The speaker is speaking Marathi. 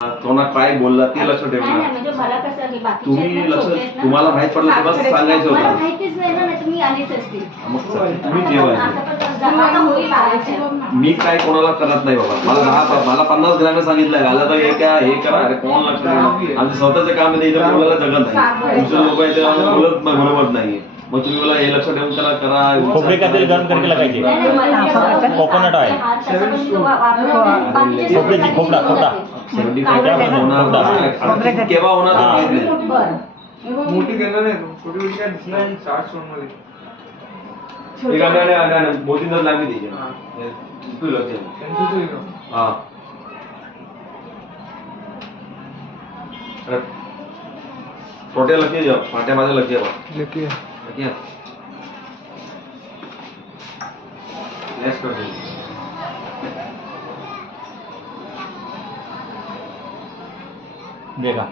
कोणा काय बोलला ते लक्ष नाही ठेवणार. म्हणजे मला कसं की बाकीचे तुम्ही आहेत ना, लक्ष छोटे आहेत ना, तुम्हाला माहित पडलं तर बस सांगायचं मला होतं. माहितीच नाही ना, नाही तर मी आलीच असते. मग तुम्ही असं जेवायचं. पण आता होईल आणायचं. मी काय कोणाला करत नाही बाबा. मला 50 ग्रॅम सांगितलंय घाला तर हे काय हे करा. अरे कोण लक्ष देणार? आमचं स्वतःचं काम आहे, इथं बोलायला जगत नाही. दुसरे लोक येते बोलत बरोबर नाही. मग तुम्ही मला हे लक्ष ठेवून करा. खोबरे का तेल गरम करके लगाइए. नाही, नाही, मला कसं- कोकोनट ऑइल. हा, तसं पण मी वापरत नाही. बाकीचे खोबरे सगळे खोबरा खोबरा 75 होणार नाही. केव्हा होणार ते माहित नाही. बरं. मोठी घेणार नाही तू, छोटी छोटी काय दिसणार 60 स्टोन मध्ये. एक गाणे बोटींना लागली त्याची. हा. तू लक्ष दे. त्यांची तो इकडं. हा. अरे छोट्या लक्ष द्या, फाट्या माझ्या लक्ष द्या. लेके लेस कर दे. देखा